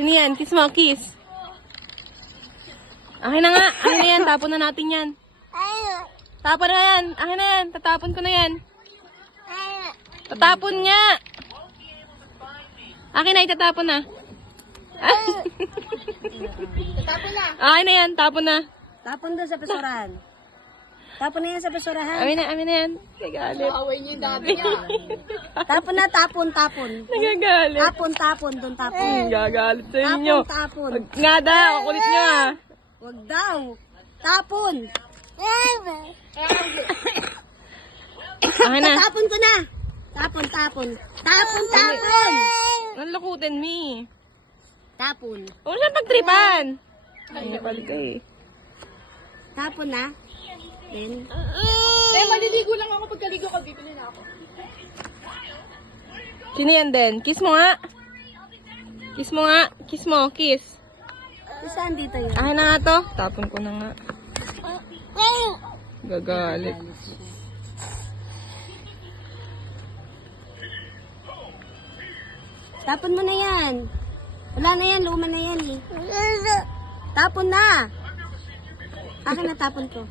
Sino yan? Kiss mo, kiss. Akin na nga. Akin na yan. Tapon na natin yan. Tapon na yan. Akin na yan. Tatapon ko na yan. Tatapon nga. Akin na, itatapon na. Tapon na. Akin na yan. Tapon na. Tapon doon sa basurahan. Tapon na yan sa basurahan. Amin na yan. Nagagalit. Away niyo yung dami niya. Tapon na, tapon. Nagagalit. Tapon, doon tapon. Nagagalit sa inyo. Tapon. Wag nga daw. Kulit nyo ah. Wag daw. Tapon. Akin na. Tapon ko na. Tapon. Ang lakutin me. Tapon. Huwag na pagtripan. Ay, balik ka eh. Tapon na. Then, maliligo lang ako. Pagkaligo ka, bibili na ako. Sino yan din? Kiss mo nga. Kiss mo nga. Kiss mo. Kiss. saan dito yun? Akin na nga to. Tapon ko na nga. Gagalit. Tapon mo na yan. Wala na yan, luma na yan eh. Tapon na. Akin na tapon ko.